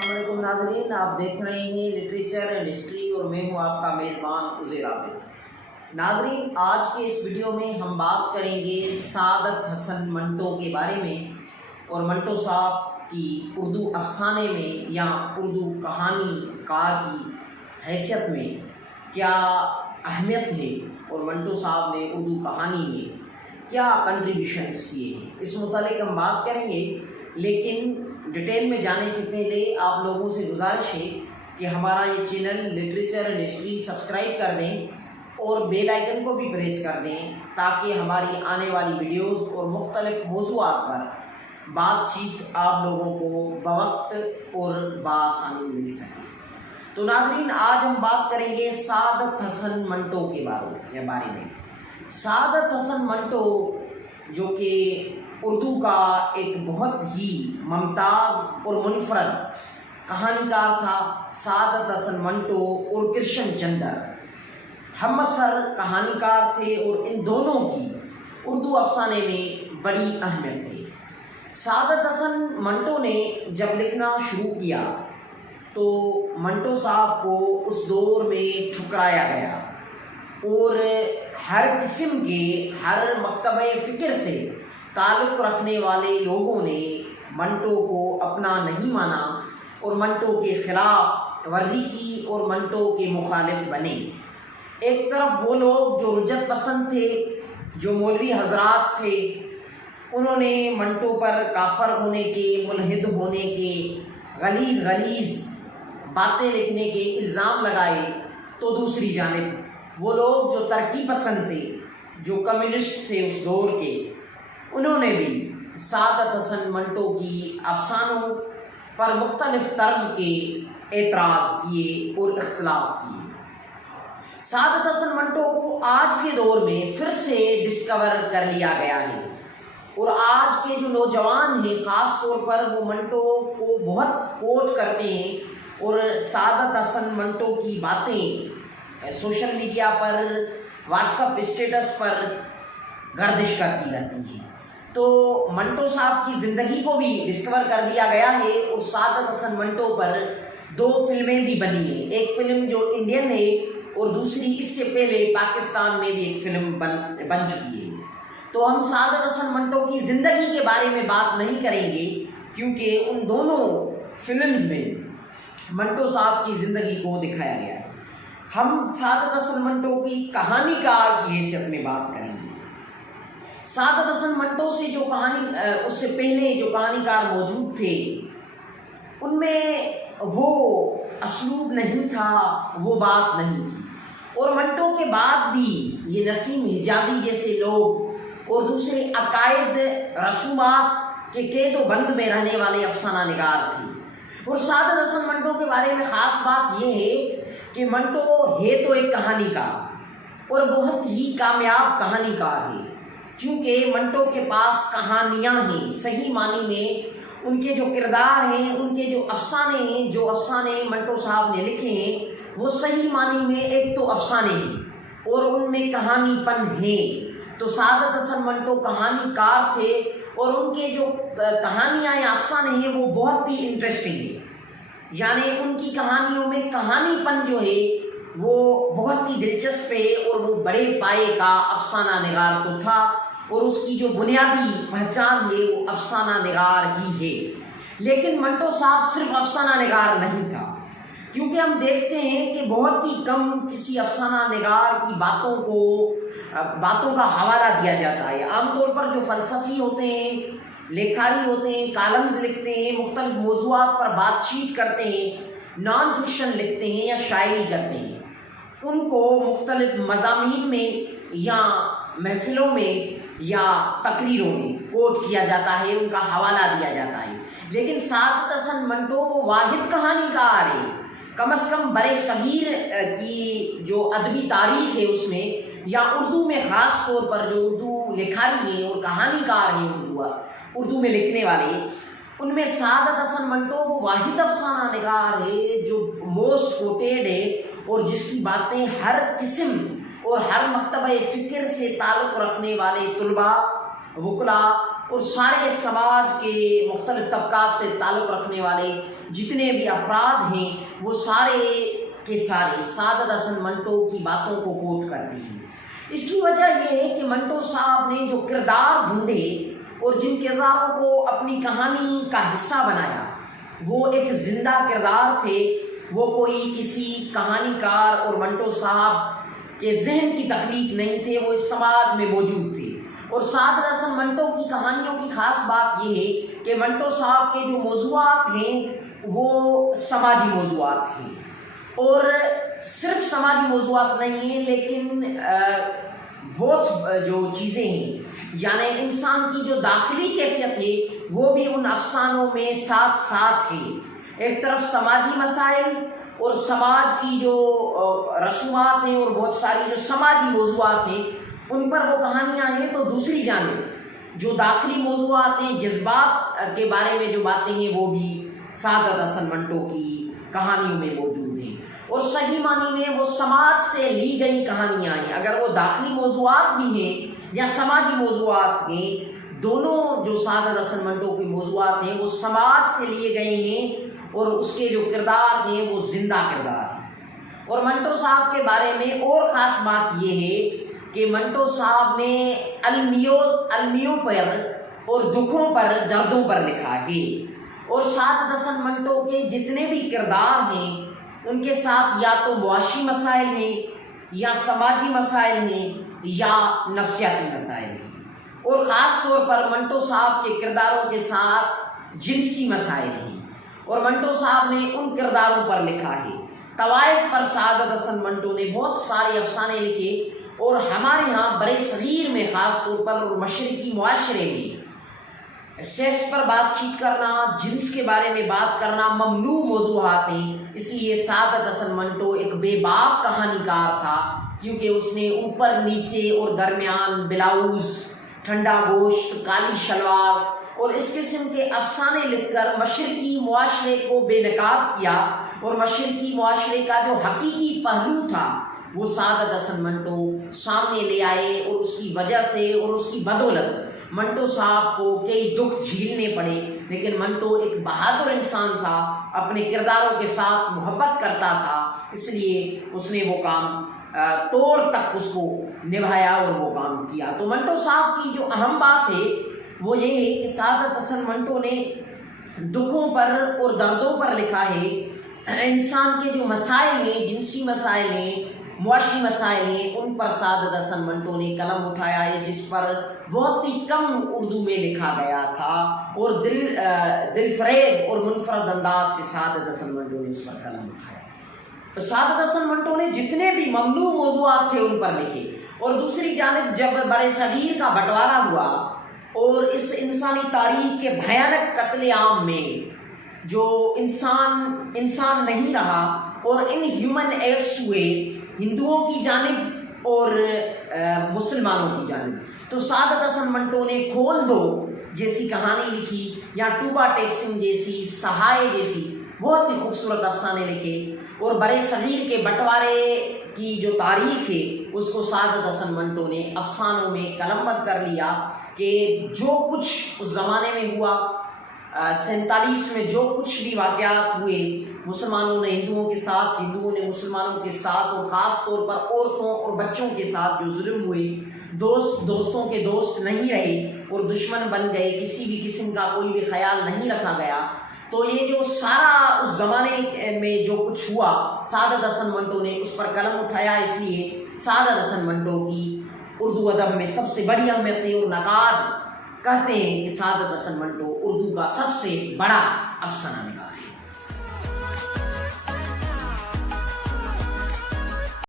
अस्सलाम वालेकुम नाज़रीन, आप देख रहे हैं लिटरेचर एंड हिस्ट्री और मैं हूं आपका मेज़बान उज़ैर आबिद। नाज़रीन, आज के इस वीडियो में हम बात करेंगे सादत हसन मंटो के बारे में और मंटो साहब की उर्दू अफसाने में या उर्दू कहानीकार की हैसियत में क्या अहमियत है और मंटो साहब ने उर्दू कहानी में क्या कंट्रीब्यूशंस किए हैं, इस मुतालिक हम बात करेंगे। लेकिन डिटेल में जाने से पहले आप लोगों से गुजारिश है कि हमारा ये channel literature and history subscribe कर दें और बेल आइकन को भी प्रेस कर दें ताकि हमारी आने वाली वीडियोस और मुख्तलिफ मौज़ूआत पर बातचीत आप लोगों को बवक्त और बासानी मिल सके। तो नाज़रीन, आज हम बात करेंगे सादत हसन मंटो के बारे में। सादत हसन मंटो जो कि उर्दू का एक बहुत ही मुमताज़ और मुनफरद कहानीकार था। सादत हसन मंटो और कृष्ण चंद्र हमअसर कहानीकार थे और इन दोनों की उर्दू अफसाने में बड़ी अहमियत है। सादत हसन मंटो ने जब लिखना शुरू किया तो मंटो साहब को उस दौर में ठुकराया गया और हर किस्म के हर मकतबे फ़िक्र से ताल्लुक़ रखने वाले लोगों ने मंटो को अपना नहीं माना और मंटो के ख़िलाफ़ वर्जी की और मंटो के मुखालिफ बने। एक तरफ वो लोग जो रुजत पसंद थे, जो मौलवी हजरात थे, उन्होंने मंटो पर काफर होने के, मुल्हिद होने के, गलीज़ बातें लिखने के इल्ज़ाम लगाए। तो दूसरी जानिब वो लोग जो तरक्की पसंद थे, जो कम्युनिस्ट थे उस दौर के, उन्होंने भी सादत हसन मंटो की अफसानों पर मुख्तलिफ तर्ज के एतराज़ किए और इख्तलाफ किए। सादत हसन मंटो को आज के दौर में फिर से डिस्कवर कर लिया गया है और आज के जो नौजवान हैं ख़ास तौर पर वो मंटो को बहुत कोट करते हैं और सादत हसन मंटो की बातें सोशल मीडिया पर, व्हाट्सएप स्टेटस पर गर्दिश करती रहती हैं। तो मंटो साहब की ज़िंदगी को भी डिस्कवर कर दिया गया है और सादत हसन मंटो पर 2 फिल्में भी बनी हैं। एक फ़िल्म जो इंडियन है और दूसरी इससे पहले पाकिस्तान में भी एक फ़िल्म बन चुकी है। तो हम सादत हसन मंटो की ज़िंदगी के बारे में बात नहीं करेंगे क्योंकि उन दोनों फिल्म्स में मंटो साहब की ज़िंदगी को दिखाया गया है। हम सादत हसन मंटो की कहानीकार की हैसियत में बात करेंगे। सादत हसन मंटो से जो उससे पहले जो कहानीकार मौजूद थे उनमें वो असलूब नहीं था, वो बात नहीं थी। और मंटो के बाद भी ये नसीम हिजाज़ी जैसे लोग और दूसरे अकायद रसूमात के कैद व बंद में रहने वाले अफसाना निगार थे। और सादत हसन मंटो के बारे में ख़ास बात यह है कि मंटो है तो एक कहानीकार और बहुत ही कामयाब कहानीकार है क्योंकि मंटो के पास कहानियाँ हैं। सही मानी में उनके जो किरदार हैं, उनके जो अफसाने हैं, जो अफसाने मंटो साहब ने लिखे हैं वो सही मानी में एक तो अफसाने हैं और उनमें कहानीपन है। तो सादत हसन मंटो कहानीकार थे और उनके जो कहानियाँ या अफसाने हैं वो बहुत ही इंटरेस्टिंग है। यानी उनकी कहानियों में कहानीपन जो है वो बहुत ही दिलचस्प है और वो बड़े पाए का अफसाना निगार तो था और उसकी जो बुनियादी पहचान है वो अफसाना निगार ही है। लेकिन मंटो साहब सिर्फ अफसाना निगार नहीं था क्योंकि हम देखते हैं कि बहुत ही कम किसी अफसाना निगार की बातों का हवाला दिया जाता है। आमतौर पर जो फ़लसफ़ी होते हैं, लेखारी होते हैं, कालम्स लिखते हैं, मुख्तलिफ मौज़ूआत पर बातचीत करते हैं, नॉन फिक्शन लिखते हैं या शायरी करते हैं, उनको मुख्तलिफ मज़ामीन में या महफ़िलों में या तकरीरों में कोट किया जाता है, उनका हवाला दिया जाता है। लेकिन सादत हसन मंटो वो वाहिद कहानीकार है, कम से कम बरे सगीर की जो अदबी तारीख़ है उसमें या उर्दू में ख़ास तौर पर जो उर्दू लेखारी हैं और कहानीकार हैं उर्दू में लिखने वाले, उनमें सादत हसन मंटो वो वाहिद अफसाना निगार है जो मोस्ट कोटेड है और जिसकी बातें हर किस्म और हर मकतबा फ़िक्र से ताल्लुक़ रखने वाले तुलबा, वकला اور سارے سماج کے مختلف طبقات سے تعلق رکھنے والے جتنے بھی افراد ہیں وہ سارے کے سارے سعادت حسن منٹو کی باتوں کو کوٹ کرتے ہیں۔ اس کی وجہ یہ ہے کہ منٹو صاحب نے جو کردار ڈھونڈے اور جن کرداروں کو اپنی کہانی کا حصہ بنایا وہ ایک زندہ کردار تھے، وہ کوئی کسی کہانی کار اور منٹو صاحب کے ذہن کی تخلیق نہیں تھے، وہ اس سماج میں موجود تھے۔ اور سعادت حسن منٹو کی کہانیوں کی خاص بات یہ ہے کہ منٹو صاحب کے جو موضوعات ہیں وہ سماجی موضوعات ہیں، اور صرف سماجی موضوعات نہیں ہیں لیکن بہت جو چیزیں ہیں یعنی انسان کی جو داخلی کیفیت ہے وہ بھی ان افسانوں میں ساتھ ساتھ ہے۔ ایک طرف سماجی مسائل اور سماج کی جو رسومات ہیں اور بہت ساری جو سماجی موضوعات ہیں ان پر وہ کہانیاں ہیں، تو دوسری جانب جو داخلی موضوعات ہیں، جذبات کے بارے میں جو باتیں ہیں وہ بھی سعادت حسن منٹو کی کہانیوں میں موجود ہیں، اور صحیح معنی میں وہ سماج سے لی گئی کہانیاں ہیں۔ اگر وہ داخلی موضوعات بھی ہیں یا سماجی موضوعات ہیں، دونوں جو سعادت حسن منٹو کے موضوعات ہیں وہ سماج سے لیے گئے ہیں، اور اس کے جو کردار ہیں وہ زندہ کردار ہیں۔ اور منٹو صاحب کے بارے میں اور خاص بات یہ ہے کہ منٹو صاحب نے المیوں پر اور دکھوں پر، دردوں پر لکھا ہے، اور سعادت حسن منٹو کے جتنے بھی کردار ہیں ان کے ساتھ یا تو معاشی مسائل ہیں یا سماجی مسائل ہیں یا نفسیاتی مسائل ہیں، اور خاص طور پر منٹو صاحب کے کرداروں کے ساتھ جنسی مسائل ہیں، اور منٹو صاحب نے ان کرداروں پر لکھا ہے۔ طوائف پر سعادت حسن منٹو نے بہت سارے افسانے لکھے، اور ہمارے ہاں برے صغیر میں خاص طور پر اور مشرقی معاشرے میں سیکس پر بات چیت کرنا، جنس کے بارے میں بات کرنا ممنوع موضوعات ہیں۔ اس لیے سعادت حسن منٹو ایک بے باک کہانی کار تھا، کیونکہ اس نے اوپر نیچے اور درمیان بلاؤز، ٹھنڈا گوشت، کالی شلوار اور اس قسم کے افسانے لکھ کر مشرقی معاشرے کو بے نقاب کیا، اور مشرقی معاشرے کا جو حقیقی پہلو تھا وہ سعادت حسن منٹو سامنے لے آئے، اور اس کی وجہ سے اور اس کی بدولت منٹو صاحب کو کئی دکھ جھیلنے پڑے، لیکن منٹو ایک بہادر انسان تھا، اپنے کرداروں کے ساتھ محبت کرتا تھا، اس لیے اس نے وہ کام توڑ تک اس کو نبھایا اور وہ کام کیا۔ تو منٹو صاحب کی جو اہم بات ہے وہ یہ ہے کہ سعادت حسن منٹو نے دکھوں پر اور دردوں پر لکھا ہے، انسان کے جو مسائل ہیں، جنسی مسائل ہیں، معاشی مسائل ہیں، ان پر سعادت حسن منٹو نے قلم اٹھایا ہے، جس پر بہت ہی کم اردو میں لکھا گیا تھا، اور دل فریب اور منفرد انداز سے سعادت حسن منٹو نے اس پر قلم اٹھایا۔ سعادت حسن منٹو نے جتنے بھی ممنوع موضوعات تھے ان پر لکھے، اور دوسری جانب جب برِ صغیر کا بٹوارا ہوا اور اس انسانی تاریخ کے بھیانک قتل عام میں جو انسان نہیں رہا اور ان ہیومن ایکٹس ہوئے ہندوؤں کی جانب اور مسلمانوں کی جانب، تو سعادت حسن منٹو نے کھول دو جیسی کہانی لکھی، یا ٹوبا ٹیک سنگھ جیسی، سہائے جیسی بہت ہی خوبصورت افسانے لکھے، اور برِ صغیر کے بٹوارے کی جو تاریخ ہے اس کو سعادت حسن منٹو نے افسانوں میں قلم بند کر لیا، کہ جو کچھ اس زمانے میں ہوا، 47 میں جو کچھ بھی واقعات ہوئے، مسلمانوں نے ہندوؤں کے ساتھ، ہندوؤں نے مسلمانوں کے ساتھ، اور خاص طور پر عورتوں اور بچوں کے ساتھ جو ظلم ہوئے، دوستوں کے دوست نہیں رہے اور دشمن بن گئے، کسی بھی قسم کا کوئی بھی خیال نہیں رکھا گیا، تو یہ جو سارا اس زمانے میں جو کچھ ہوا سعادت حسن منٹو نے اس پر قلم اٹھایا۔ اس لیے سعادت حسن منٹو کی اردو ادب میں سب سے بڑی اہمیت ہے، اور نقاد کہتے ہیں کہ سعادت حسن منٹو اردو کا سب سے بڑا افسانہ نگار ہے۔